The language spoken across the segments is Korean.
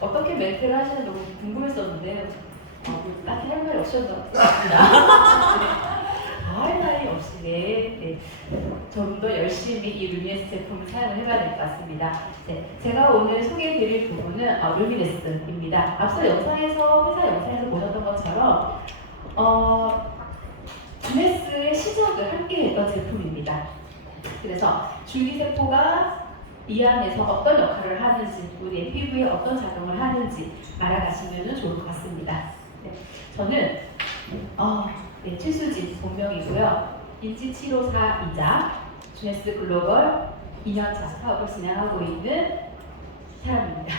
어떻게 멘트를 하시는지 너무 궁금했었는데 딱히 할 말이 없어서 할 말이 없이 좀 더 열심히 이 루미네스 제품을 사용을 해봐야 될 것 같습니다. 제가 오늘 소개해드릴 부분은 루미네스입니다. 앞서 영상에서 회사 영상에서 보셨던 것처럼 루미네스의 시작을 함께 했던 제품입니다. 그래서 줄기세포가 이 안에서 어떤 역할을 하는지, 우리의 피부에 어떤 작용을 하는지 알아가시면 좋을 것 같습니다. 저는 최수진 본명이고요. 인지754이자 주네스 글로벌 2년차 사업을 진행하고 있는 사람입니다.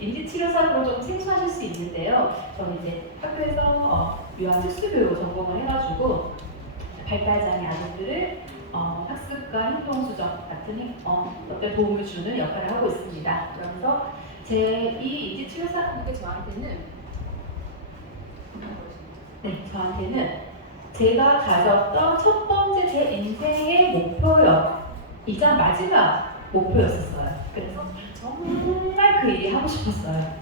인지754로 좀 생소하실 수 있는데요. 저는 이제 학교에서 유아 특수교육 전공을 해가지고 발달장애 아동들을 학습과 행동 수정 같은 어떤 도움을 주는 역할을 하고 있습니다. 그러면서 제 이 인지754가 저한테는 제가 가졌던 첫 번째 제 인생의 목표이자 마지막 목표였었어요. 그래서 정말 그 일이 하고 싶었어요.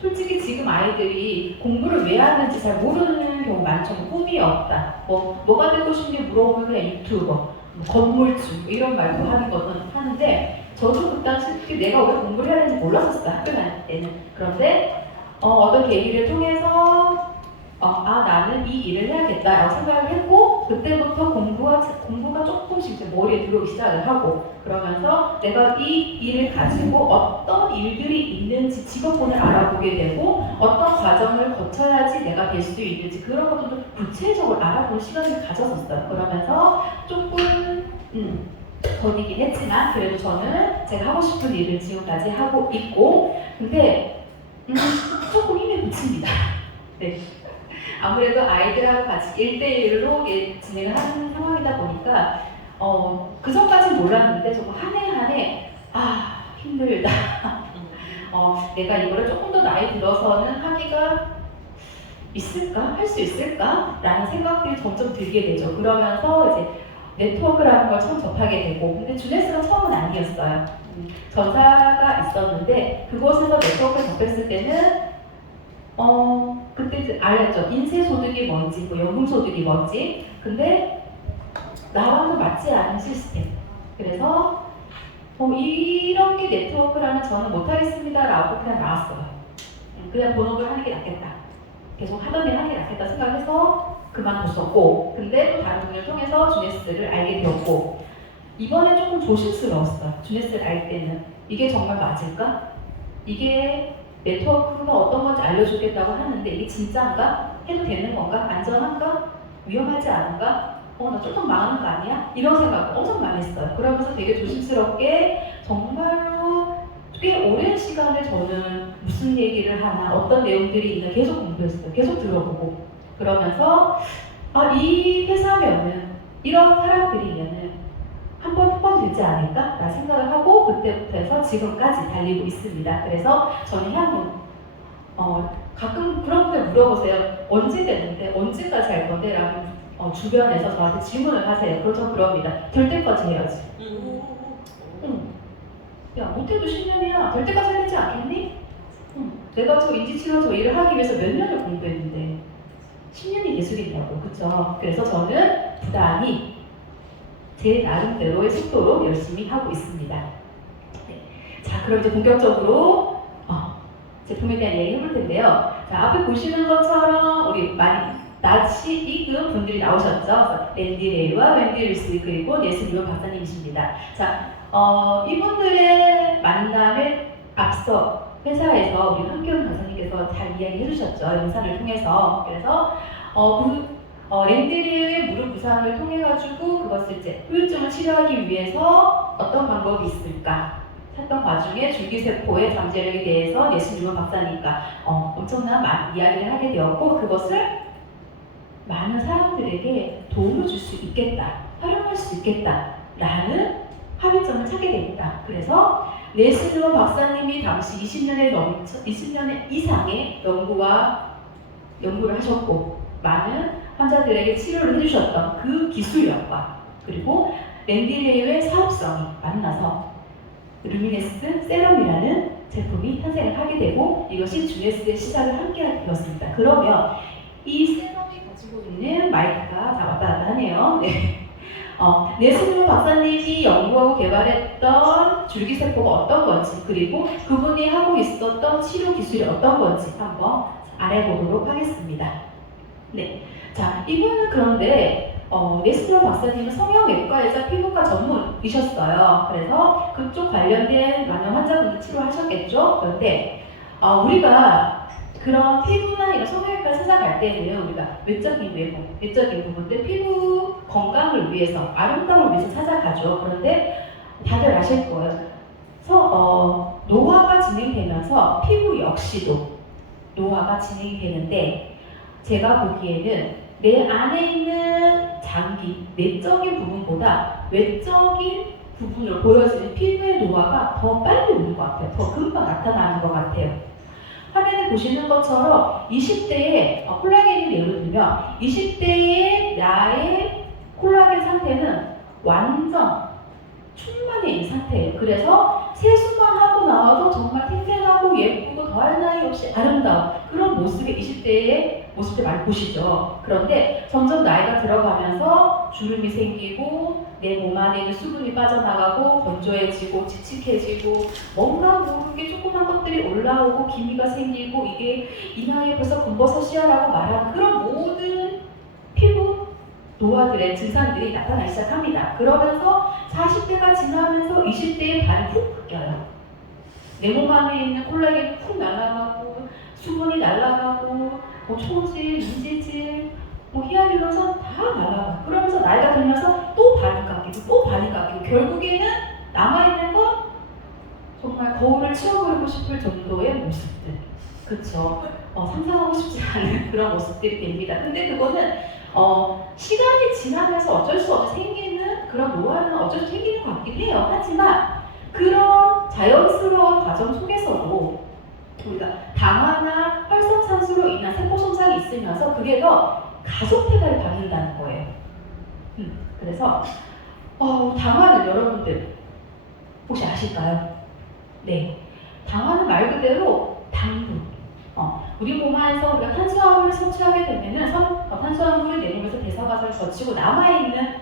솔직히 지금 아이들이 공부를 왜 하는지 잘 모르는 경우 많죠. 꿈이 없다. 뭐가 되고 싶니 물어보면 그냥 유튜버, 건물주 이런 말도 하는 것은 하는데 저도 그 당시 내가 왜 공부를 해야 되는지 몰랐었어요. 학교 다닐 때는. 그런데 어떤 계기를 통해서 나는 이 일을 해야겠다라고 생각을 했고 그때부터 공부가 조금씩 이제 머리에 들어오기 시작을 하고 그러면서 내가 이 일을 가지고 어떤 일들이 있는지 직업군을 알아보게 되고 어떤 과정을 거쳐야지 내가 될 수 있는지 그런 것들도 구체적으로 알아보는 시간을 가졌었어요. 그러면서 조금 더디긴 했지만 그래도 저는 제가 하고 싶은 일을 지금까지 하고 있고 근데 조금 힘에 부칩니다. 네. 아무래도 아이들하고 같이 1대1로 진행을 하는 상황이다 보니까 그 전까지는 몰랐는데 조금 한 해 한 해 힘들다. 내가 이거를 조금 더 나이 들어서는 하기가 있을까? 할 수 있을까? 라는 생각들이 점점 들게 되죠. 그러면서 이제 네트워크라는 걸 처음 접하게 되고 근데 주네스가 처음은 아니었어요. 전사가 있었는데 그곳에서 네트워크를 접했을 때는 그때 알았죠. 인쇄소득이 뭔지, 연금소득이 뭔지. 근데 나와는 맞지 않은 시스템. 그래서 이렇게 네트워크라면 저는 못하겠습니다라고 그냥 나왔어요. 그냥 본업을 하는 게 낫겠다. 계속 하던 일 하는 게 낫겠다 생각해서 그만뒀었고 근데 또 다른 분을 통해서 주네스를 알게 되었고 이번에 조금 조심스러웠어요. 주네스를 알 때는 이게 정말 맞을까? 이게 네트워크가 어떤 건지 알려주겠다고 하는데 이게 진짜인가? 해도 되는 건가? 안전한가? 위험하지 않은가? 나 조금 망하는 거 아니야? 이런 생각 엄청 많이 했어요. 그러면서 되게 조심스럽게 정말로 꽤 오랜 시간을 저는 무슨 얘기를 하나 어떤 내용들이 있나 계속 공부했어요. 계속 들어보고 그러면서 이 회사면은 이런 사람들이면은 한번 해봐도 되지 않을까? 라는 생각을 하고 그때부터 해서 지금까지 달리고 있습니다. 그래서 저는 향후 가끔 그런 분들 물어보세요. 언제 되는데? 언제까지 할 건데? 라고 주변에서 저한테 질문을 하세요. 그래서 그럽니다. 될 때까지 해야지. 야 못해도 10년이야. 될 때까지 해야 되지 않겠니? 내가 저 인지치료 저 일을 하기 위해서 몇 년을 공부했는데 10년이 예술이냐고. 그쵸? 그래서 저는 부단히 제 나름대로의 속도로 열심히 하고 있습니다. 자, 그럼 이제 본격적으로 제품에 대한 얘기 해볼 텐데요. 자, 앞에 보시는 것처럼 우리 많이 낯이 익은 분들이 나오셨죠. 앤디 레이와 웬디 루스 그리고 네슬 리오 박사님이십니다. 자, 이분들의 만남에 앞서 회사에서 우리 황교훈 강사님께서 잘 이야기해 주셨죠. 영상을 통해서. 그래서 랜드리의 무릎 부상을 통해 가지고 그것을 이제 후유증을 치료하기 위해서 어떤 방법이 있을까 찾던 와중에 줄기세포의 잠재력에 대해서 예수님은 박사니까 엄청난 이야기를 하게 되었고 그것을 많은 사람들에게 도움을 줄 수 있겠다, 활용할 수 있겠다 라는 합의점을 찾게 됩니다. 그래서 네스누어 박사님이 당시 20년 이상의 연구를 하셨고 많은 환자들에게 치료를 해주셨던 그 기술력과 그리고 랜디 레이의 사업성이 만나서 루미네스 세럼이라는 제품을 제품이 탄생을 하게 되고 이것이 주네스의 시작을 함께 되었습니다. 그러면 이 세럼이 가지고 있는 마이크가 자 왔다 갔다 하네요. 네. 네스로 박사님이 연구하고 개발했던 줄기세포가 어떤 건지 그리고 그분이 하고 있었던 치료 기술이 어떤 건지 한번 알아보도록 하겠습니다. 네, 자 이분은 그런데 네스로 박사님은 성형외과이자 피부과 전문이셨어요. 그래서 그쪽 관련된 많은 환자분들 치료하셨겠죠. 그런데 우리가 그런 피부나 이런 성형외과 찾아갈 때는 우리가 외적인 외모, 외적인 부분들 피부 건강을 위해서, 아름다움을 위해서 찾아가죠. 그런데 다들 아실 거예요. 노화가 진행되면서 피부 역시도 노화가 진행이 되는데 제가 보기에는 내 안에 있는 장기, 내적인 부분보다 외적인 부분으로 보여지는 피부의 노화가 더 빨리 오는 것 같아요. 더 금방 나타나는 것 같아요. 화면에 보시는 것처럼 20대에 콜라겐을 예를 들면 20대의 나의 콜라겐 상태는 완전 충만해 있는 상태예요. 그래서 세수만 하고 나와도 정말 탱탱하고 예쁘고 더할 나위 없이 아름다운 그런 모습의 20대의 모습들 많이 보시죠. 그런데 점점 나이가 들어가면서 주름이 생기고 내 몸 안에 있는 수분이 빠져나가고 건조해지고 칙칙해지고 뭔가 모르게 조그만 것들이 올라오고 기미가 생기고 이게 이 나이에 벌써 검버섯이야 라고 말하는 그런 모든 피부 노화들의 증상들이 나타나기 시작합니다. 그러면서 40대가 지나면서 20대의 발이 훅 바뀌어요. 내 몸 안에 있는 콜라겐이 푹 날아가고 수분이 날아가고 초질, 인지질, 히알루론산 다 날아가고 그러면서 나이가 들면서 또 발이 깎이고 또 발이 깎이고 결국에는 남아있는 건 정말 거울을 치워버리고 싶을 정도의 모습들. 그쵸? 상상하고 싶지 않은 그런 모습들이 됩니다. 근데 그거는 시간이 지나면서 어쩔 수 없이 생기는 그런 노화는 어쩔 수 없이 생기는 것 같긴 해요. 하지만 그런 자연스러운 과정 속에서도 우리가 당화나 활성산소로 인한 세포 손상이 있으면서 그게 더 가속 페달을 밟는다는 거예요. 그래서 당화는 여러분들 혹시 아실까요? 네, 당화는 말 그대로 당분. 우리 몸 안에서 우리가 탄수화물을 섭취하게 되면은 탄수화물이 내 몸에서 대사 과정을 거치고 남아있는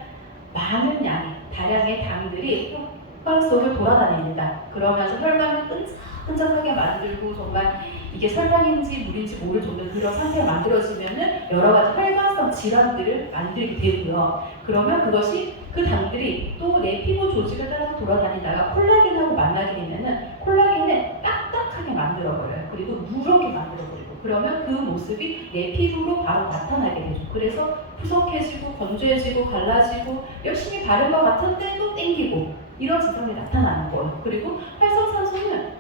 많은 양의 다량의 당들이 혈관 속을 돌아다닙니다. 그러면서 혈관을 끈적끈적하게 만들고 정말 이게 설탕인지 물인지 모를 정도의 그런 상태가 만들어지면은 여러 가지 혈관성 질환들을 만들게 되고요. 그러면 그것이 그 당들이 또 내 피부 조직을 따라서 돌아다니다가 콜라겐하고 만나게 되면은 콜라겐을 딱딱하게 만들어버려요. 그리고 누렇게 만들어버리고 그러면 그 모습이 내 피부로 바로 나타나게 되죠. 그래서 푸석해지고 건조해지고 갈라지고 열심히 바른 것 같은데 또 땡기고 이런 증상이 나타나는 거예요. 그리고 활성산소는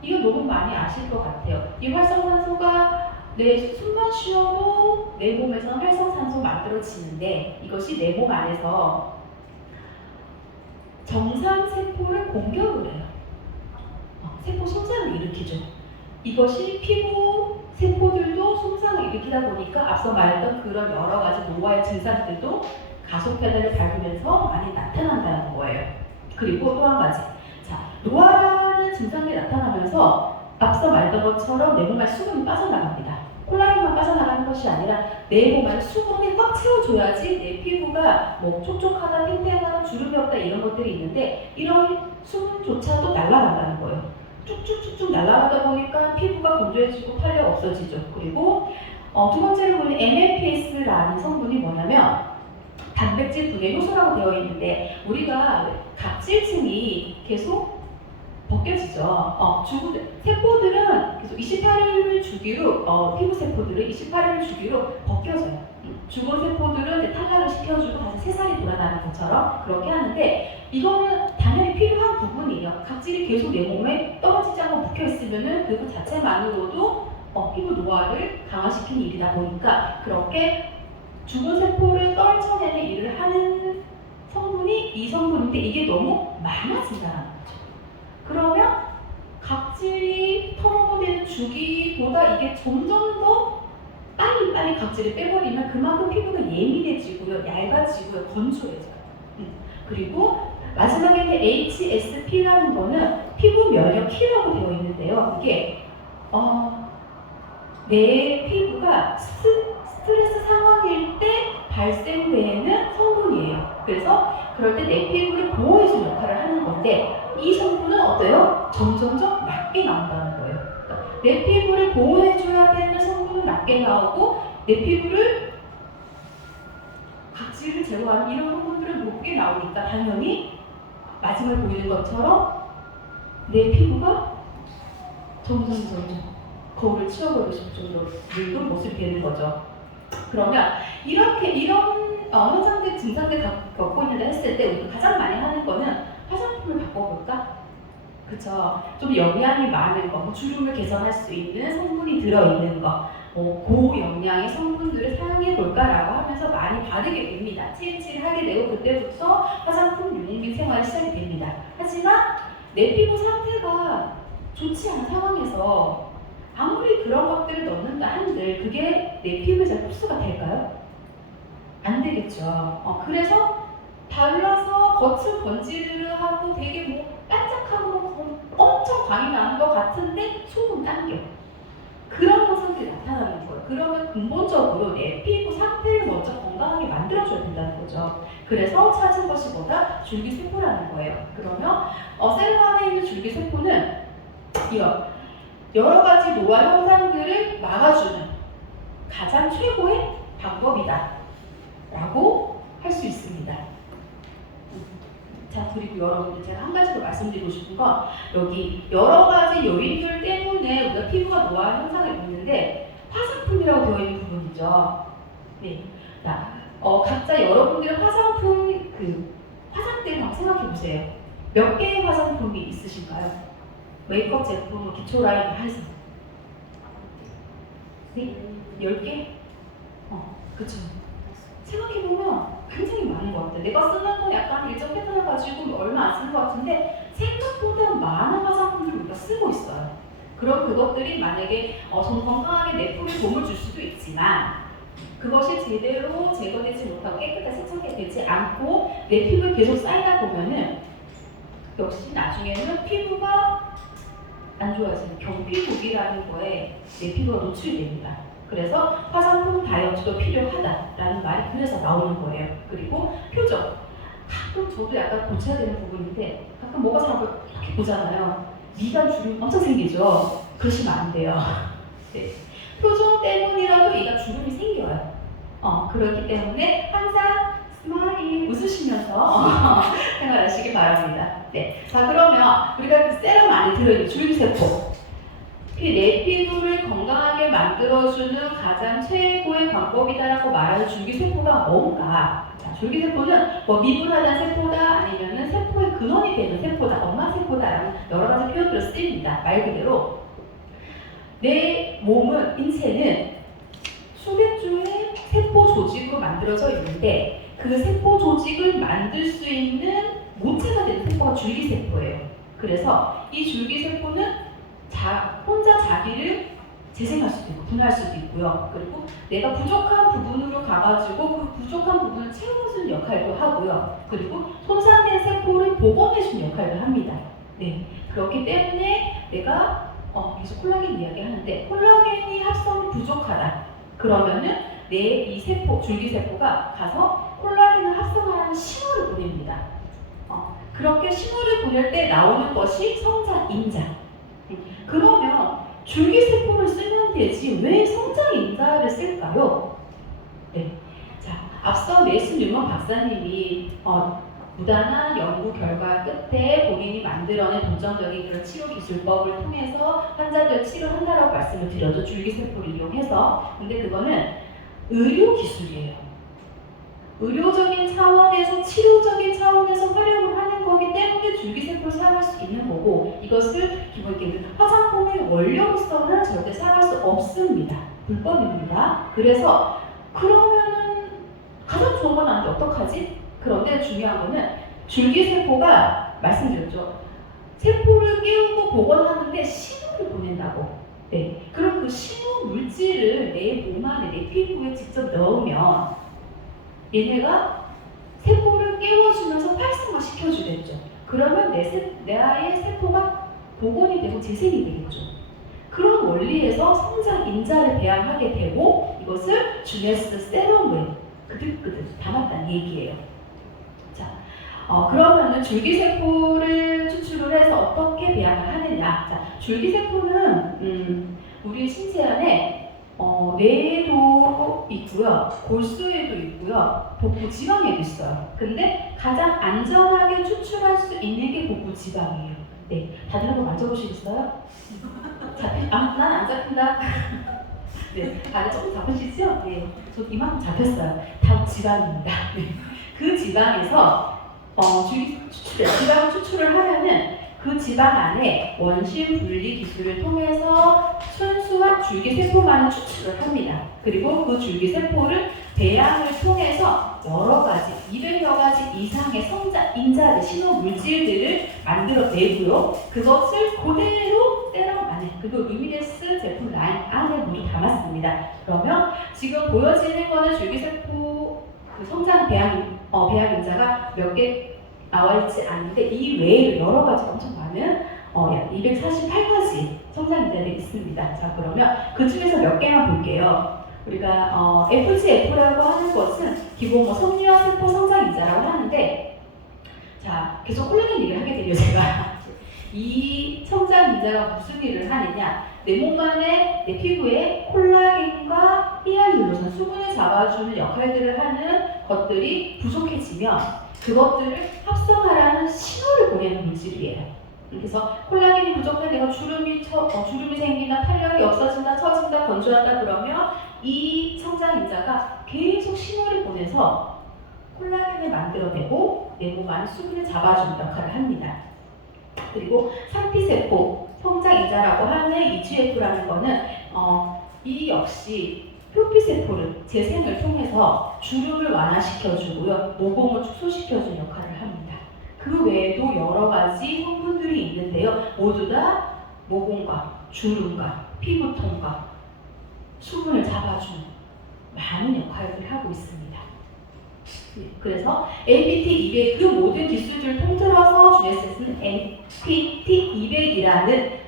이거 너무 많이 아실 것 같아요. 이 활성산소가 내 숨만 쉬어도 내 몸에서는 활성산소 만들어지는데 이것이 내 몸 안에서 정상세포를 공격을 해요. 세포 손상을 일으키죠. 이것이 피부 세포들도 손상을 일으키다 보니까 앞서 말했던 그런 여러 가지 노화의 증상들도 가속 페달을 밟으면서 많이 나타난다는 거예요. 그리고 또 한 가지. 노화라는 증상이 나타나면서 앞서 말했던 것처럼 내 몸에 수분이 빠져나갑니다. 콜라겐만 빠져나가는 것이 아니라 내 몸에 수분이 꽉 채워줘야지 내 피부가 촉촉하다, 탱탱하다, 주름이 없다 이런 것들이 있는데 이런 수분조차도 날아간다는 거예요. 쭉쭉쭉쭉 날아가다 보니까 피부가 건조해지고 탄력 없어지죠. 그리고 두 번째로 보는 MLPS라는 성분이 뭐냐면 단백질 분해 효소라고 되어 있는데 우리가 각질층이 계속 벗겨지죠. 세포들은 계속 28일 주기로 피부 세포들은 28일 주기로 벗겨져요. 죽은 세포들은 이제 탈락을 시켜주고 다시 새살이 돌아나는 것처럼 그렇게 하는데 이거는 당연히 필요한 부분이에요. 각질이 계속 내 몸에 떨어지지 않고 묵혀 있으면은 그것 자체만으로도 피부 노화를 강화시키는 일이다 보니까 그렇게 죽은 세포를 떨쳐내는 일을 하는 성분이 이 성분인데 이게 너무 많아진다는 거죠. 그러면 각질이 턴오버되는 주기보다 이게 점점 더 빨리 각질을 빼버리면 그만큼 피부가 예민해지고요, 얇아지고요, 건조해져요. 그리고 마지막에 HSP라는 거는 피부 면역 키라고 되어 있는데요. 이게 내 피부가 스트레스 상황일 때 발생되는 성분이에요. 그래서 그럴 때 내 피부를 보호해주는 역할을 하는 건데 이 성분은 어때요? 점점점 낮게 나온다는 거예요. 그러니까 내 피부를 보호해줘야 되는 성분은 낮게 나오고 내 피부를 각질을 제거하는 이런 성분들은 높게 나오니까 당연히 마지막에 보이는 것처럼 내 피부가 점점 거울을 치워버리고 싶을 정도로 늙은 모습이 되는 거죠. 그러면 이런 현상들, 증상들 겪고 있는다 했을 때 우리가 가장 많이 하는 거는 화장품을 바꿔볼까? 그쵸? 좀 영양이 많은 거, 주름을 개선할 수 있는 성분이 들어있는 거, 고영양의 성분들을 사용해볼까라고 하면서 많이 바르게 됩니다. 칠칠을 하게 되고 그때부터 화장품 유목민 생활이 시작이 됩니다. 하지만 내 피부 상태가 좋지 않은 상황에서 아무리 그런 것들을 넣는다 한들 그게 내 피부에 잘 흡수가 될까요? 안 되겠죠. 그래서 발라서 겉을 번지르르하고 되게 반짝하고 엄청 광이 나는 것 같은데 속은 당겨. 그런 현상들이 나타나는 거예요. 그러면 근본적으로 내 피부 상태를 먼저 건강하게 만들어줘야 된다는 거죠. 그래서 찾은 것이 뭐다? 줄기세포라는 거예요. 그러면 셀 안에 있는 줄기세포는 여러 가지 노화 현상들을 막아주는 가장 최고의 방법이다 라고 할 수 있습니다. 자, 그리고 여러분들 제가 한 가지 더 말씀드리고 싶은 건 여기 여러 가지 요인들 때문에 우리가 피부가 노화 현상을 입는데 화장품이라고 되어 있는 부분이죠. 네. 자, 각자 여러분들의 화장품 화장대를 한번 생각해 보세요. 몇 개의 화장품이 있으신가요? 메이크업 제품, 기초 라인 해서 네? 10개? 그쵸. 생각해보면 굉장히 많은 것 같아요. 내가 쓰는 건 약간 일정 패턴을 가지고 얼마 안 쓰는 것 같은데 생각보다 많은 화장품들을 우리가 쓰고 있어요. 그럼 그것들이 만약에 좀 건강하게 내 피부에 도움을 줄 수도 있지만 그것이 제대로 제거되지 못하고 깨끗하게 세척되지 않고 내 피부에 계속 쌓이다 보면은 역시 나중에는 피부가 안 좋아지는 경피부기라는 거에 내 피부가 노출이 됩니다. 그래서 화장품 다이어트도 필요하다라는 말이 그래서 나오는 거예요. 그리고 표정. 가끔 저도 약간 고쳐야 되는 부분인데 가끔 뭐가 자꾸 이렇게 보잖아요. 미간 주름 엄청 생기죠. 그러시면 안 돼요. 네. 표정 때문이라도 얘가 주름이 생겨요. 그렇기 때문에 항상 스마일 웃으시면서 생활하시기 바랍니다. 네. 자, 그러면 우리가 그 세럼 안에 들어있는 줄기세포. 내 피부를 건강하게 만들어주는 가장 최고의 방법이다라고 말하는 줄기세포가 뭔가? 자, 줄기세포는 미분하다는 세포다 아니면은 세포의 근원이 되는 세포다, 엄마 세포다라는 여러 가지 표현들을 쓰입니다. 말 그대로 내 몸은, 인체는 수백 주의 세포 조직으로 만들어져 있는데 그 세포 조직을 만들 수 있는 모체가 되는 세포가 줄기세포예요. 그래서 이 줄기세포는 혼자 자기를 재생할 수도 있고 분해할 수도 있고요. 그리고 내가 부족한 부분으로 가가지고 그 부족한 부분을 채워주는 역할도 하고요. 그리고 손상된 세포를 복원해주는 역할도 합니다. 네, 그렇기 때문에 내가 계속 콜라겐 이야기 하는데 콜라겐이 합성이 부족하다. 그러면은 내 이 세포, 줄기세포가 가서 콜라겐을 합성하라는 신호를 보냅니다. 그렇게 신호를 보낼 때 나오는 것이 성장 인자. 그러면 줄기세포를 쓰면 되지 왜 성장 인자를 쓸까요? 네. 자, 앞서 메이슨 뉴먼 박사님이 무단한 연구 결과 끝에 본인이 만들어낸 독점적인 그런 치료 기술법을 통해서 환자들 치료한다라고 말씀을 드렸죠. 줄기세포를 이용해서. 근데 그거는 의료 기술이에요. 의료적인 차원에서 치료적인 차원에서 활용을 하는 거기 때문에 줄기세포를 사용할 수 있는 거고 이것을 기본적으로 화장품의 원료로서는 절대 사용할 수 없습니다. 불법입니다. 그래서 그러면은 가장 좋은 건 아닌데 어떡하지? 그런데 중요한 거는 줄기세포가 말씀드렸죠. 세포를 깨우고 복원하는데 신호를 보낸다고. 네. 그럼 그 신호 물질을 내 몸 안에, 내 피부에 직접 넣으면 얘네가 세포를 깨워주면서 활성화 시켜주겠죠. 그러면 내 아이의 세포가 복원이 되고 재생이 되겠죠. 그런 원리에서 성장 인자를 배양하게 되고 이것을 주네스 세럼에 그득그득 담았다는 얘기예요. 자, 그러면은 줄기세포를 추출을 해서 어떻게 배양을 하느냐? 자, 줄기세포는 우리 신체 안에 뇌에도 있고요, 골수에도 있고요, 복부 지방에도 있어요. 근데 가장 안전하게 추출할 수 있는 게 복부 지방이에요. 네, 다들 한번 만져보시겠어요? 난 안 잡힌다. 네, 다들 조금 잡으시죠? 네, 저 이만큼 잡혔어요. 다 지방입니다. 네. 그 지방에서 지방을 추출을 하면은 그 지방 안에 원심 분리 기술을 통해서 순수한 줄기세포만을 추출을 합니다. 그리고 그 줄기세포를 배양을 통해서 여러 가지, 200여 가지 이상의 성장 인자들, 신호 물질들을 만들어내고요. 그것을 그대로 세럼 안에, 그리고 루미네스 제품 라인 안에 모두 담았습니다. 그러면 지금 보여지는 거는 줄기세포 그 성장 배양 인자가 몇 개 나와 있지 않은데 이 외에도 여러 가지 엄청 많은 약 248가지 성장 인자들이 있습니다. 자, 그러면 그 중에서 몇 개만 볼게요. 우리가 FGF라고 하는 것은 기본 섬유화 세포 성장 인자라고 하는데, 자, 계속 콜라겐 얘기를 하게 되요 제가. 이 성장 인자가 무슨 일을 하느냐? 내 몸 안에 내 피부에 콜라겐과 히알루론산 수분을 잡아주는 역할들을 하는 것들이 부족해지면 그것들을 합성하라는 신호를 보내는 물질이에요. 그래서 콜라겐이 부족해 내가 주름이 생기나 탄력이 없어진다, 처진다, 건조한다 그러면 이 성장 인자가 계속 신호를 보내서 콜라겐을 만들어내고 내 몸 안에 수분을 잡아주는 역할을 합니다. 그리고 상피세포 성장 인자라고 하는 EGF라는 거는 이 역시 표피세포를 재생을 통해서 주름을 완화시켜주고요, 모공을 축소시켜주는 역할을 합니다. 그 외에도 여러 가지 성분들이 있는데요, 모두 다 모공과 주름과 피부톤과 수분을 잡아주는 많은 역할을 하고 있습니다. 그래서 NPT200 그 모든 기술들을 통틀어서 GSS는 NPT200이라는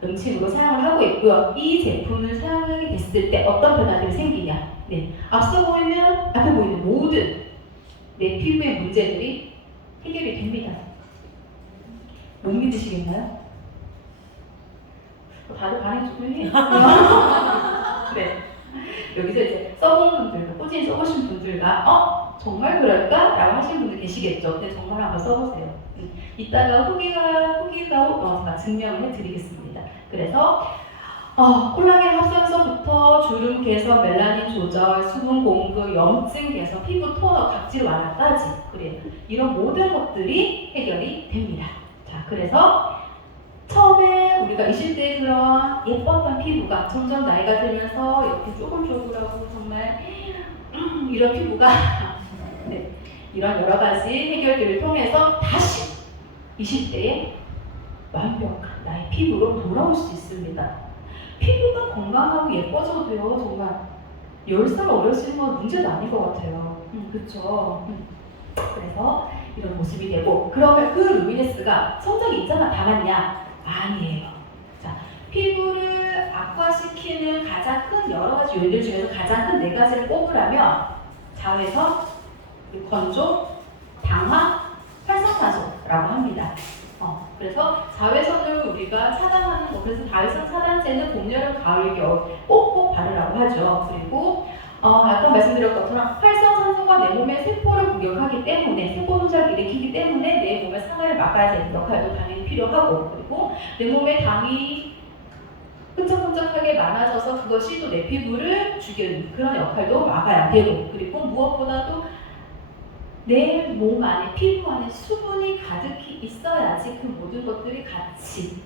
명칭으로 사용을 하고 있고요. 이 제품을 사용하게 됐을 때 어떤 변화들이 생기냐? 네, 앞에 보이는 모든 내 피부의 문제들이 해결이 됩니다. 못 믿으시겠나요? 다들 반응 좀 해. 네. 여기서 이제 써본 분들과 꾸준히 써보신 분들과 정말 그럴까? 라고 하시는 분들 계시겠죠. 근데 정말 한번 써보세요. 이따가 후기가 제가 증명을 해드리겠습니다. 그래서 콜라겐 합성서부터 주름 개선, 멜라닌 조절, 수분 공급, 염증 개선, 피부 토너, 각질 완화까지 그래 이런 모든 것들이 해결이 됩니다. 자, 그래서 처음에 우리가 20대에 그런 예뻤던 피부가 점점 나이가 들면서 이렇게 쪼글쪼글하고 정말 이런 피부가 네, 이런 여러 가지 해결들을 통해서 다시 20대에 완벽한 나의 피부로 돌아올 수 있습니다. 피부가 건강하고 예뻐져도요, 정말 10살 어렸을 건 문제도 아닌 것 같아요. 그쵸? 그래서 이런 모습이 되고, 그러면 그 루미네스가 성장 인자만 담았냐? 아니에요. 자, 피부를 악화시키는 가장 큰 여러 가지 요인들 중에서 가장 큰 4가지를 꼽으라면 자외선, 건조, 당화, 활성탄소라고 합니다. 그래서 자외선을 우리가 차단하는 거, 그래서 자외선 차단제는 봄, 여름, 가을, 겨울 꼭꼭 바르라고 하죠. 그리고 아까 말씀드렸던 것처럼 활성산소가 내 몸의 세포를 공격하기 때문에, 세포 손상을 일으키기 때문에 내 몸의 상하를 막아야 되는 역할도 당연히 필요하고, 그리고 내 몸에 당이 끈적끈적하게 많아져서 그것이 또 내 피부를 죽이는 그런 역할도 막아야 되고, 그리고 무엇보다도 내 몸 안에, 피부 안에 수분이 가득히 있어야지 그 모든 것들이 같이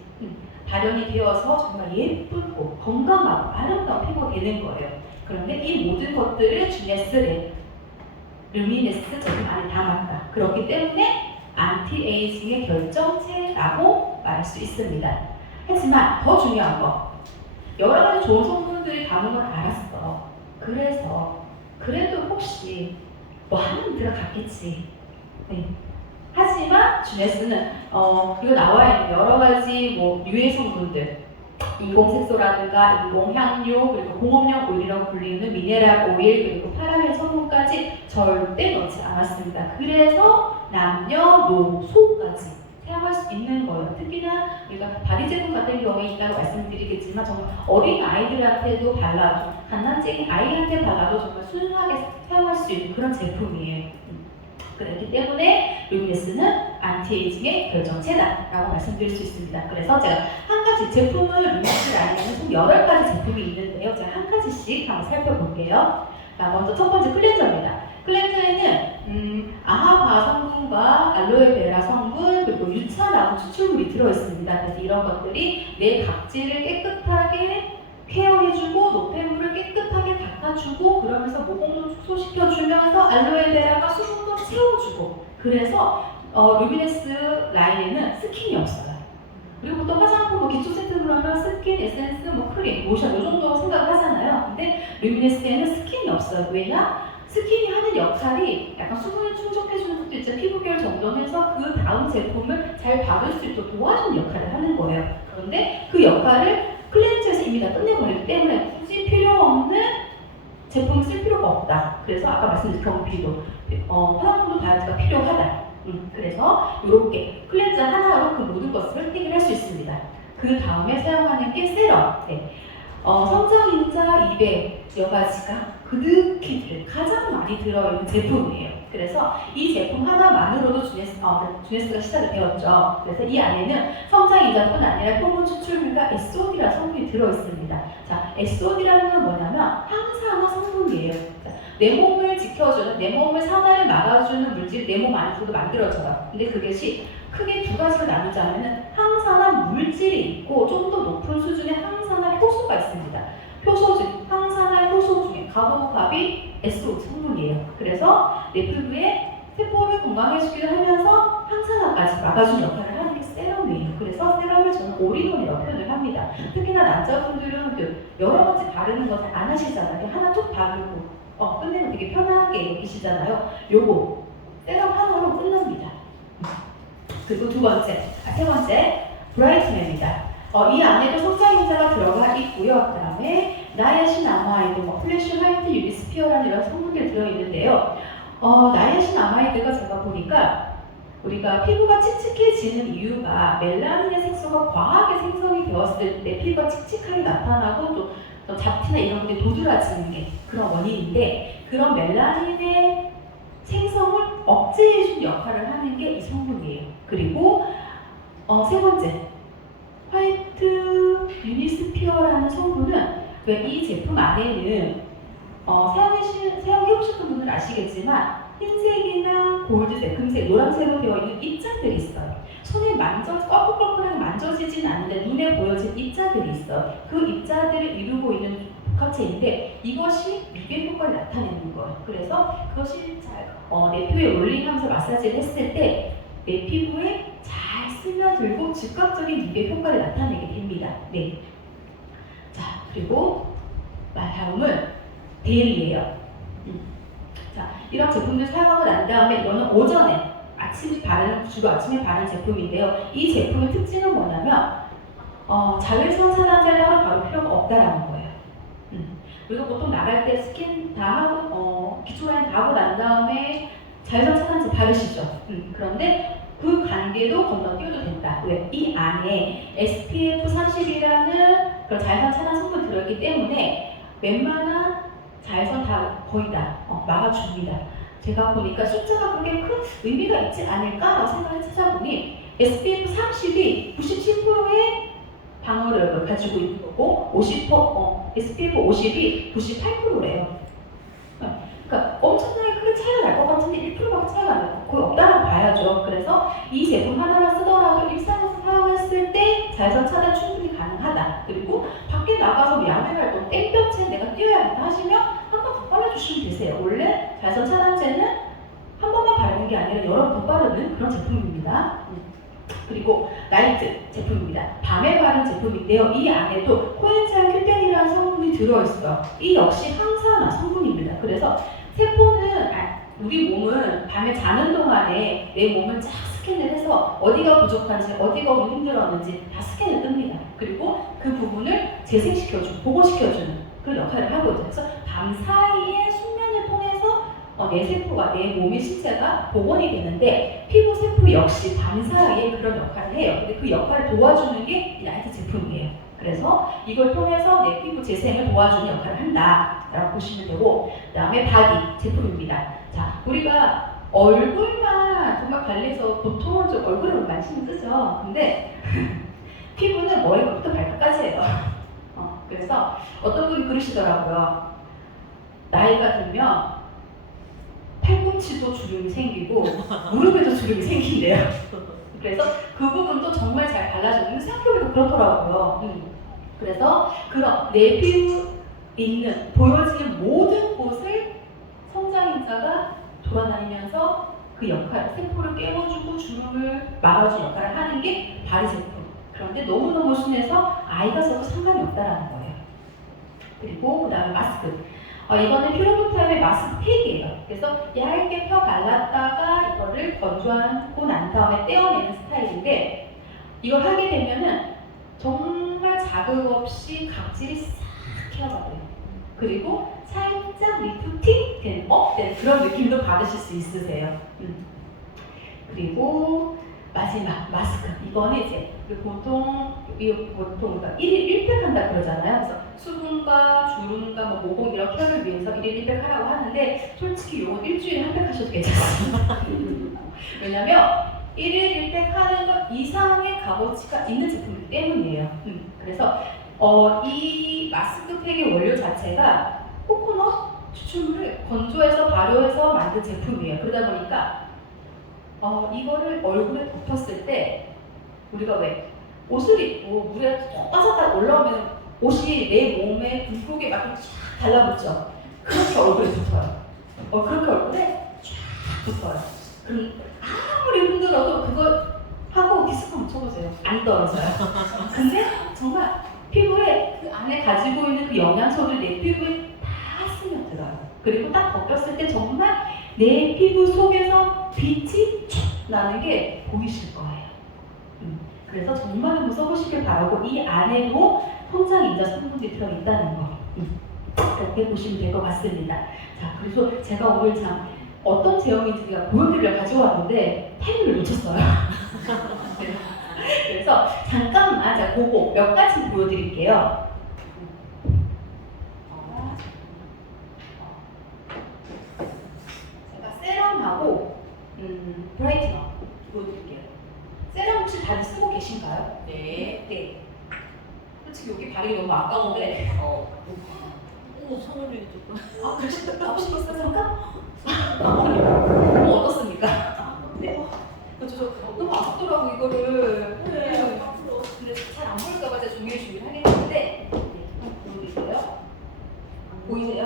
발현이 되어서 정말 예쁘고 건강하고 아름다운 피부가 되는 거예요. 그런데 이 모든 것들을 주네스 루미네스 제품 안에 담았다. 그렇기 때문에 안티에이징의 결정체라고 말할 수 있습니다. 하지만 더 중요한 거, 여러 가지 좋은 성분들이 담은 걸 알았어. 그래도 혹시 뭐 하나는 들어갔겠지. 네. 하지만 하지만 주네스는 그리고 나와 있는 여러 가지 뭐 유해 성분들, 인공색소라든가 인공향료, 그리고 공업용 오일이라고 불리는 미네랄 오일, 그리고 파라벤 성분까지 절대 넣지 않았습니다. 그래서 남녀노소까지 사용할 수 있는 거예요. 특히나 우리가 바디 제품 같은 경우에 이따가 말씀드리겠지만 정말 어린 아이들한테도 발라도, 갓난쟁이 아이한테 발라도 정말 순수하게 사용할 수 있는 그런 제품이에요. 그렇기 때문에 루미네스는 안티에이징의 결정체다라고 말씀드릴 수 있습니다. 그래서 제가 한 가지 제품을 루미네스 라인에는 총 8가지 제품이 있는데요. 제가 한 가지씩 한번 살펴볼게요. 자, 먼저 첫 번째 클렌저입니다. 클렌저에는 아하바 성분과 알로에베라 성분, 그리고 유차나무 추출물이 들어있습니다. 그래서 이런 것들이 내 각질을 깨끗하게 케어해주고 노폐물을 깨끗하게 닦아주고 그러면서 모공도 축소시켜주면서 알로에베라가 수분도 채워주고, 그래서 루미네스 라인에는 스킨이 없어요. 그리고 또 화장품, 기초 세트로 하면 스킨, 에센스, 크림, 로션 이 정도 생각하잖아요. 근데 루미네스에는 스킨이 없어요. 왜냐? 스킨이 하는 역할이 약간 수분을 충족해주는 것도 있죠. 피부결 정돈해서 그 다음 제품을 잘 바를 수 있도록 도와주는 역할을 하는 거예요. 그런데 그 역할을 클렌저에서 이미 다 끝내버리기 때문에 굳이 필요 없는 제품을 쓸 필요가 없다. 그래서 아까 말씀드린 경피도, 화장품도 다이어트가 필요하다. 그래서 이렇게 클렌저 하나로 그 모든 것을 해결할 수 있습니다. 그 다음에 사용하는 게 세럼. 네. 성장인자 200여가지가 그득히 가장 많이 들어있는 제품이에요. 그래서 이 제품 하나만으로도 주네스가 시작을 되었죠. 그래서 이 안에는 성장인자뿐 아니라 효모 추출물과 SOD라는 성분이 들어있습니다. 자, SOD라는 건 뭐냐면 항산화 성분이에요. 자, 내 몸을 지켜주는, 내 몸을 산화를 막아주는 물질, 내 몸 안에서도 만들어져요. 근데 그것이 크게 두 가지로 나누자면은 항산화 물질이 있고 좀 더 높은 수준의 항산화 효소가 있습니다. 효소 중 항산화 효소 중에 가보갑이 SO 성분이에요. 그래서 내 피부에 세포를 건강해지기도 하면서 항산화까지 막아주는 역할을 하는 게 세럼이에요. 그래서 세럼을 저는 올인원이라고 표현을 합니다. 특히나 남자분들은 여러 가지 바르는 것을 안 하시잖아요. 하나 툭 바르고 끝내면 되게 편하게 여기시잖아요. 요거 세럼 하나로 끝납니다. 그리고 세 번째 브라이트맨입니다. 이 안에도 성장인자가 들어가 있고요. 그 다음에 나이아신아마이드, 플래시 화이트 유리스피어라는 이런 성분들이 들어있는데요. 나이아신아마이드가 제가 보니까 우리가 피부가 칙칙해지는 이유가 멜라닌의 색소가 과하게 생성이 되었을 때 피부가 칙칙하게 나타나고 또 잡티나 이런 것들이 도드라지는 게 그런 원인인데, 그런 멜라닌의 생성을 억제해주는 역할을 하는 게 이 성분이에요. 그리고 세 번째 화이트 유니스피어라는 성분은 왜 이 제품 안에는 사용해보셨던 분들은 아시겠지만 흰색이나 골드색, 금색, 노란색으로 되어 있는 입자들이 있어요. 손에 꺼끌꺼끌하게 만져지진 않는데 눈에 보여진 입자들이 있어요. 그 입자들을 이루고 있는 복합체인데 이것이 미백 효과를 나타내는 거예요. 그래서 그것이 내 피부에 롤링하면서 마사지를 했을 때 내 피부에 잘 스며들고 즉각적인 미백 효과를 나타내게 됩니다. 네. 자, 그리고 다음은 데일리예요. 자, 이런 제품들 사용하고 난 다음에 이거는 오전에 주로 아침에 바르는 제품인데요. 이 제품의 특징은 뭐냐면 자외선 차단제를 따로 바를 필요가 없다라는 거예요. 그리고 보통 나갈 때 스킨 다 하고 기초 라인 다 하고 난 다음에 자외선 차단제 바르시죠. 그런데 그 관계도 건너뛰어도 된다. 왜? 이 안에 SPF 30이라는 그런 자외선 차단 성분이 들어있기 때문에 웬만한 자외선 다 거의 다 막아줍니다. 제가 보니까 숫자가 그렇게 큰 의미가 있지 않을까라고 생각을 찾아보니 SPF 30이 97%의 방어력을 가지고 있는 거고 SPF 50이 98%래요. 그러니까 엄청나게 크게 차이가 날 것 같은데 1%밖에 차이가 안 나요. 거의 없다고 봐야죠. 그래서 이 제품 하나만 쓰더라도 일상에서 사용했을 때 자외선 차단 충분히 가능하다. 그리고 밖에 나가서 야외 활동, 땡볕에 내가 뛰어야겠다 하시면 한 번 더 발라주시면 되세요. 원래 자외선 차단제는 한 번만 바르는 게 아니라 여러 번 더 바르는 그런 제품입니다. 그리고 나이트 제품입니다. 밤에 바른 제품인데요. 이 안에도 코엔자임 큐텐이라는 성분이 들어있어요. 이 역시 항산화 성분입니다. 그래서 세포는 우리 몸은 밤에 자는 동안에 내 몸을 쫙 스캔을 해서 어디가 부족한지 어디가 오늘 힘들었는지 다 스캔을 뜹니다. 그리고 그 부분을 재생시켜주고 보고시켜주는 그런 역할을 하고 있죠. 그래서 밤 사이에 숙면을 통해서 내 세포가 내 몸의 신체가 복원이 되는데 피부 세포 역시 밤 사이에 그런 역할을 해요. 근데 그 역할을 도와주는 게 이 라이트 제품이에요. 그래서 이걸 통해서 내 피부 재생을 도와주는 역할을 한다라고 보시면 되고, 그 다음에 바디 제품입니다. 자, 우리가 얼굴만 정말 관리해서 보통은 좀 얼굴을 많이 신경 쓰죠. 근데 피부는 머리부터 발끝까지예요. 그래서 어떤 분이 그러시더라고요. 나이가 들면 팔꿈치도 주름이 생기고 무릎에도 주름이 생긴대요. 그래서 그 부분도 정말 잘 발라주는 생각해보니까 그렇더라고요. 그래서 그런 내 피부 있는 보여지는 모든 곳을 성장인자가 돌아다니면서 그 역할, 세포를 깨워주고 주름을 막아주는 역할을 하는 게 바디 제품. 그런데 너무너무 순해서 아이가 써도 상관이 없다라는 거예요. 그리고 그 다음에 마스크. 이거는 퓨어비타임의 마스크팩이에요. 그래서 얇게 펴 발랐다가 이거를 건조하고 난 다음에 떼어내는 스타일인데, 이걸 하게 되면은 정말 자극 없이 각질이 싹 헤어져요. 그리고 살짝 리프팅 되는 그런 느낌도 받으실 수 있으세요. 그리고 마지막 마스크. 이거는 이제 보통 그러니까 1일 1팩 한다 그러잖아요. 그래서 수분과 주름과 모공 이런 케어를 위해서 1일 1팩 하라고 하는데, 솔직히 이건 일주일에 한 팩 하셔도 괜찮습니다. 왜냐면 1일 1팩 하는 것 이상의 값어치가 있는 제품이기 때문이에요. 그래서 이 마스크팩의 원료 자체가 코코넛 추출물을 건조해서 발효해서 만든 제품이에요. 그러다 보니까 이거를 얼굴에 덮었을 때 우리가 왜 옷을 입고 물에 쏙 빠졌다 올라오면 옷이 내 몸에 굴곡에 맞게 쫙 달라붙죠. 그렇게 얼굴에 붙어요. 그렇게 얼굴에 쫙 붙어요. 그럼 아무리 흔들어도 그거 하고 디스크 한번 쳐보세요. 안 떨어져요. 근데 정말 피부에 그 안에 가지고 있는 그 영양소를 내 피부에 다 스며들어요. 그리고 딱 벗겼을 때 정말 내 피부 속에서 빛이 촉 나는 게 보이실 거예요. 그래서 정말 한번 써보시길 바라고, 이 안에도 성장인자 성분들이 들어있다는 거 그렇게 보시면 될 것 같습니다. 자, 그래서 제가 오늘 참 어떤 제형인지 제가 보여드리려 가지고 왔는데 타이밍을 놓쳤어요. 그래서 잠깐만 제가 그거 몇 가지 보여드릴게요. 제가 세럼하고 브라이트너 보여드릴게요. 세럼 혹시 다들 쓰고 계신가요? 네. 솔직히 여기 바르기 너무 아까운데. 손을 조금. 그러시겠습니까? 어떻습니까? 네. 저 너무 아프더라고 이거를. 근데 잘 안 보일까봐 제가 종이를 준비를 하겠는데, 보이세요? 보이세요?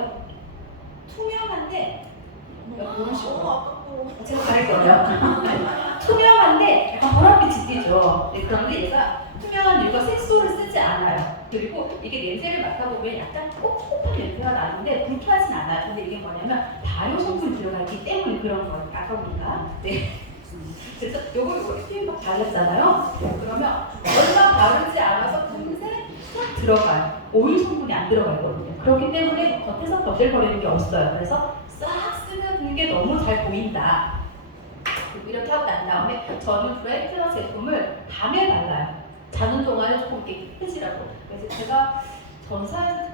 투명한데 이런 식으로. 제가 가릴 거예요. 투명한데 약간 보랏빛이 띄죠. 네, 그런데 얘가 투명한 이유가 색소를 쓰지 않아요. 그리고 이게 냄새를 맡아보면 약간 꿉꿉한 냄새가 나는데 불쾌하진 않아요. 근데 이게 뭐냐면 발효 성분이 들어가기 때문에 그런 거예요. 아까 보니까. 네. 그래서 요거 스킨 막 발랐잖아요. 그러면 얼마 바르지 않아서 금세 싹 들어가요. 오일 성분이 안 들어가 있거든요. 그렇기 때문에 겉에서 거들거리는 게 없어요. 그래서 싹 스며드는 게 너무 잘 보인다. 이렇게 하고 난 다음에 저는 브라이트너 제품을 밤에 발라요. 자는 동안에 조금 이렇게 펴지라고. 그래서 제가 전사에서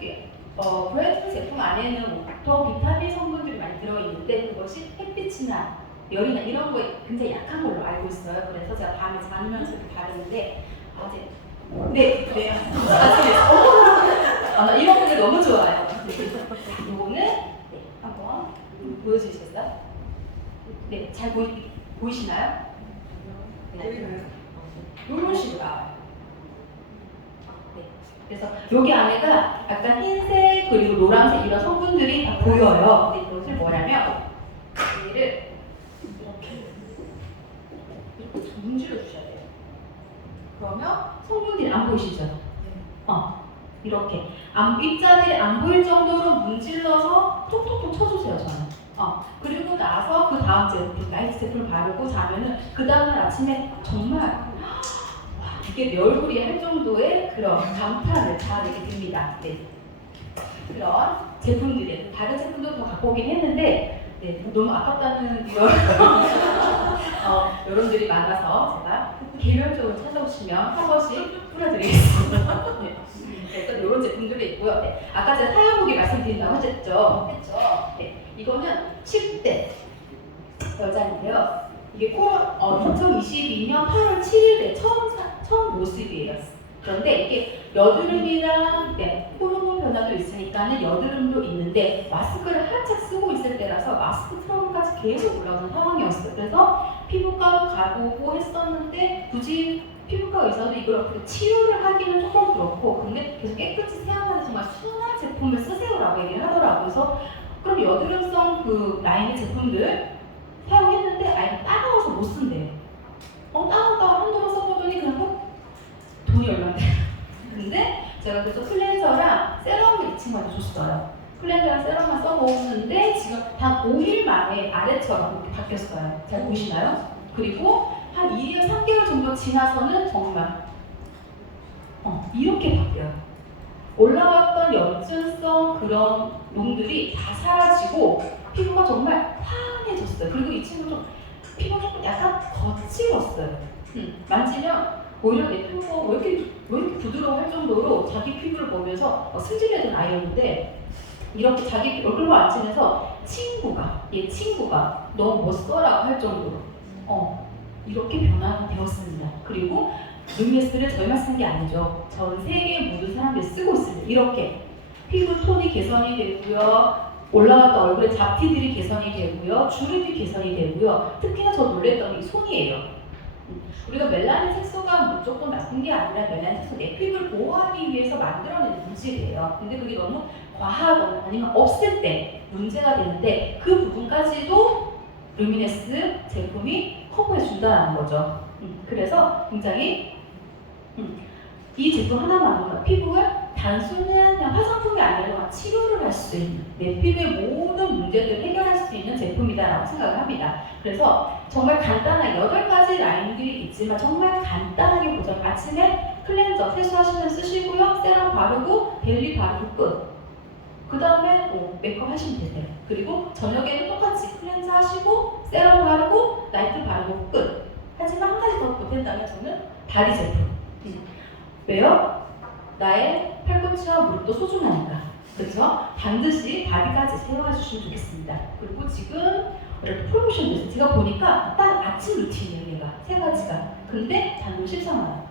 브라이트너 제품 안에는 보통 비타민 성분들이 많이 들어있는데 그것이 햇빛이나 열이나 이런 거에 굉장히 약한 걸로 알고 있어요. 그래서 제가 밤에 자면서 이렇게 바르는데 네. 이런 분들 너무 좋아요. 이거는 한번 보여주시겠어요? 네, 잘 보이시나요? 네. 이런 식으로 나와요. 네. 그래서 여기 안에가 약간 흰색 그리고 노란색 이런 성분들이 다 보여요. 근데 이것을 뭐냐면 얘를 이렇게 문질러 주셔야 돼요. 그러면 성분들이 안 보이시죠? 이렇게 입자들이 안 보일 정도로 문질러서 톡톡톡 쳐주세요. 저는 그리고 나서 그 다음 제품, 나이트 제품을 바르고 자면은 그 다음날 아침에 정말 와, 이게 내 얼굴이 할 정도의 그런 감탄을 자아내게 됩니다. 네. 그런 제품들이 다른 제품도 더 갖고 오긴 했는데 네, 너무 아깝다는 여론들이 많아서 제가 개별적으로 찾아오시면 한 번씩 뿌려드리겠습니다. 네. 그래서 이런 제품들이 있고요. 네. 아까 제가 사용 후기 말씀드린다고 하셨죠? 네. 이거는 10대 여자인데요. 이게 2022년 8월 7일에 처음 모습이에요. 그런데 이게 여드름이랑 호르몬 변화도 있으니까는 여드름도 있는데 마스크를 한창 쓰고 있을 때라서 마스크 트러블까지 계속 올라오는 상황이었어요. 그래서 피부과로 가보고 했었는데 굳이 피부과 의사도 이걸 어떻게 치료를 하기는 조금 그렇고 근데 계속 깨끗이 세안하는 정말 순한 제품을 쓰세요라고 얘기를 하더라고요. 그래서 그럼 여드름성 그 라인의 제품들 사용했는데 아예 따가워서 못 쓴대요. 따가워 한두 번 써보더니 그냥 돈이 얼마나 돼요. 근데 제가 그래서 클렌저랑 세럼을 이 친구한테 줬어요. 클렌저랑 세럼만 써먹었는데 지금 단 5일 만에 아래처럼 이렇게 바뀌었어요. 잘 보시나요? 그리고 한 2일, 3개월 정도 지나서는 정말 이렇게 바뀌어요. 올라왔던 염증성 그런 놈들이 다 사라지고 피부가 정말 환해졌어요. 그리고 이 친구 좀 피부가 조금 약간 거칠었어요. 만지면 오히려 내 피부가 왜 이렇게 부드러워할 정도로 자기 피부를 보면서 승진해둔 아이였는데 이렇게 자기 얼굴 만지면서 얘 친구가 너무 멋져라고 할 정도로 이렇게 변화가 되었습니다. 그리고 루미네스를 저희만 쓰는 게 아니죠. 전 세계 모든 사람들이 쓰고 있습니다. 이렇게 피부 톤이 개선이 되고요. 올라갔던 얼굴의 잡티들이 개선이 되고요. 주름이 개선이 되고요. 특히나 저 놀랬던 게 손이에요. 우리가 멜라닌 색소가 무조건 나쁜 게 아니라 멜라닌 색소 내 피부를 보호하기 위해서 만들어낸 물질이에요. 근데 그게 너무 과하거나 아니면 없을 때 문제가 되는데 그 부분까지도 루미네스 제품이 커버해 준다는 거죠. 그래서 굉장히 이 제품 하나만으로 피부를 단순한 그냥 화장품이 아니라 치료를 할 수 있는 내 피부의 모든 문제들을 해결할 수 있는 제품이다라고 생각을 합니다. 그래서 정말 간단한 8가지 라인들이 있지만 정말 간단하게 보죠. 아침에 클렌저 세수하시면 쓰시고요. 세럼 바르고 델리 바르고 끝. 그 다음에 메이크업 하시면 되세요. 그리고 저녁에는 똑같이 클렌저 하시고 세럼 바르고 나이트 바르고 끝. 하지만 한 가지 더 보탠다면 저는 바디 제품. 왜요? 나의 팔꿈치와 무릎도 소중하니까. 그래서 반드시 바디까지 사용해 주시면 좋겠습니다. 그리고 지금 이렇게 프로모션도 있어요. 제가 보니까 딱 아침 루틴이에요, 얘가. 3가지가. 근데 잔금 14만원.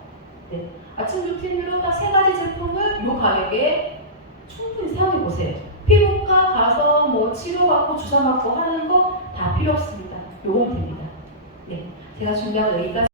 네. 아침 루틴으로 딱 3가지 제품을 이 가격에 충분히 사용해 보세요. 피부과 가서 뭐 치료받고 주사 맞고 하는 거 다 필요 없습니다. 요거면 됩니다. 네. 제가 준비한 건 여기까지.